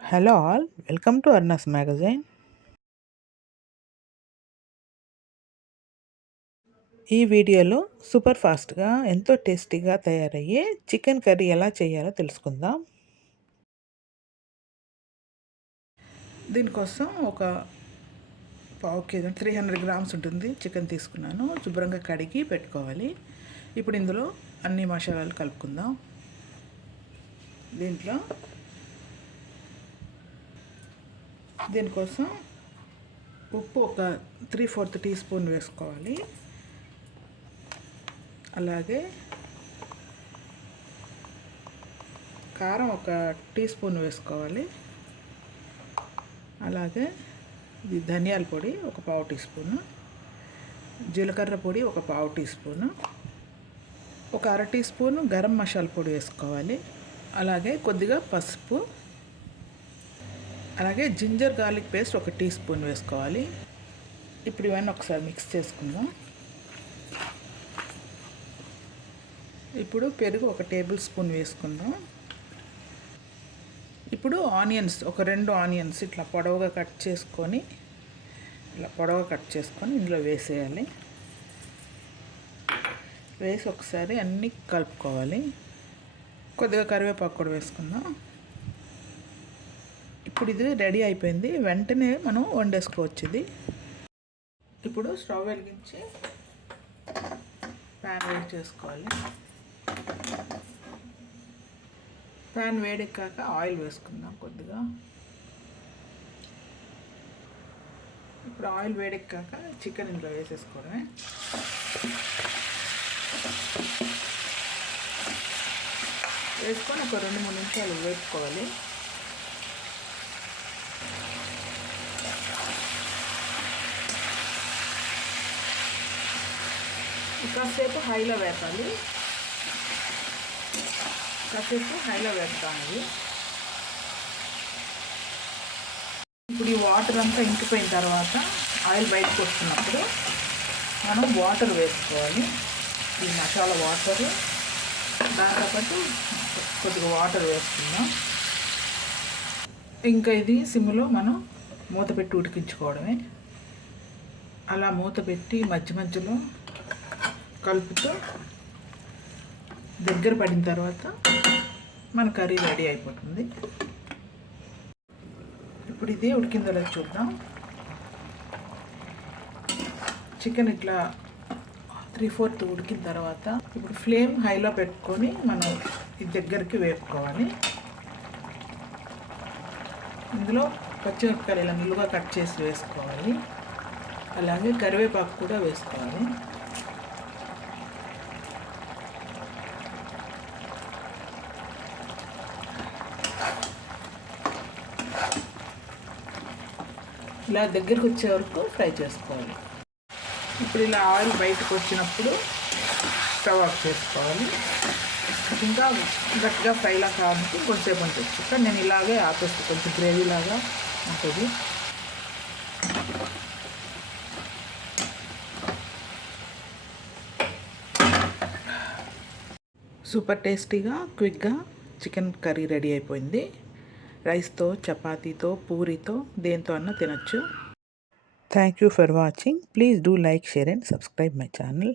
Hello all welcome to అర్నస్ magazine. ఈ వీడియోలో సూపర్ ఫాస్ట్గా ఎంతో టేస్టీగా తయారయ్యే చికెన్ కర్రీ ఎలా చేయాలో తెలుసుకుందాం. దీనికోసం ఒక పావు కేజీ త్రీ హండ్రెడ్ గ్రామ్స్ ఉంటుంది చికెన్ తీసుకున్నాను. శుభ్రంగా కడిగి పెట్టుకోవాలి. ఇప్పుడు ఇందులో అన్ని మసాలాలు కలుపుకుందాం. దీంట్లో దీనికోసం ఉప్పు ఒక త్రీ ఫోర్త్ టీ స్పూన్ వేసుకోవాలి. అలాగే కారం ఒక టీ స్పూన్ వేసుకోవాలి. అలాగే ఇది ధనియాల పొడి ఒక పావు టీ స్పూను జీలకర్ర పొడి ఒక పావు టీ స్పూను ఒక అర టీ స్పూను గరం మసాలా పొడి వేసుకోవాలి. అలాగే కొద్దిగా పసుపు అలాగే జింజర్ గార్లిక్ పేస్ట్ ఒక టీ స్పూన్ వేసుకోవాలి. ఇప్పుడు ఇవన్నీ ఒకసారి మిక్స్ చేసుకుందాం. ఇప్పుడు పెరుగు ఒక టేబుల్ స్పూన్ వేసుకుందాం. ఇప్పుడు ఆనియన్స్ ఒక రెండు ఆనియన్స్ ఇట్లా పొడవుగా కట్ చేసుకొని ఇట్లా పొడవుగా కట్ చేసుకొని ఇందులో వేసేయాలి. వేసి ఒకసారి అన్నీ కలుపుకోవాలి. కొద్దిగా కరివేపాకు కూడా వేసుకుందాం. ఇప్పుడు ఇది రెడీ అయిపోయింది. వెంటనే మనం వండేసుకోవచ్చు ఇది. ఇప్పుడు స్టవ్ వెలిగించి ప్యాన్ వేడి చేసుకోవాలి. ప్యాన్ వేడెక్కాక ఆయిల్ వేసుకుందాం కొద్దిగా. ఇప్పుడు ఆయిల్ వేడెక్కాక చికెన్ ఇంట్లో వేసేసుకోవడమే. వేసుకొని ఒక రెండు మూడు నిమిషాలు వేసుకోవాలి కాసేపు హైలో వేపాలి. కాసేపు హైలో వేస్తాను ఇప్పుడు ఈ వాటర్ అంతా ఇంకిపోయిన తర్వాత ఆయిల్ బయటకు వస్తున్నప్పుడు మనం వాటర్ వేసుకోవాలి. ఈ మసాలా వాటర్. దాంతోపాటు కొద్దిగా వాటర్ వేసుకుందాం. ఇంకా ఇది సిమ్లో మనం మూత పెట్టి ఉడికించుకోవడమే. అలా మూత పెట్టి మధ్య మధ్యలో కలుపుతూ. దగ్గర పడిన తర్వాత మన కర్రీ రెడీ అయిపోతుంది. ఇప్పుడు ఇది ఉడికిందో చూద్దాం. చికెన్ ఇట్లా త్రీ ఫోర్త్ ఉడికిన తర్వాత ఇప్పుడు ఫ్లేమ్ హైలో పెట్టుకొని మనం ఇది దగ్గరికి వేపుకోవాలి. ఇందులో పచ్చిమిరపకాయలు ఇలా నిలువుగా కట్ చేసి వేసుకోవాలి. అలాగే కరివేపాకు కూడా వేసుకోవాలి. ఇలా దగ్గరకు వచ్చే వరకు ఫ్రై చేసుకోవాలి. ఇప్పుడు ఇలా ఆయిల్ బయటకు వచ్చినప్పుడు స్టవ్ ఆఫ్ చేసుకోవాలి. ఇంకా గట్టిగా ఫ్రైలా కాబట్టి కొంచెంసేపు ఉంటుంది కానీ నేను ఇలాగే ఆపేస్తే కొంచెం గ్రేవీ లాగా ఉంటుంది. సూపర్ టేస్టీగా క్విక్గా చికెన్ కర్రీ రెడీ అయిపోయింది. రైస్తో చపాతీతో పూరితో దేంతో అన్న తినచ్చు. Thank you for watching please do like share and subscribe my channel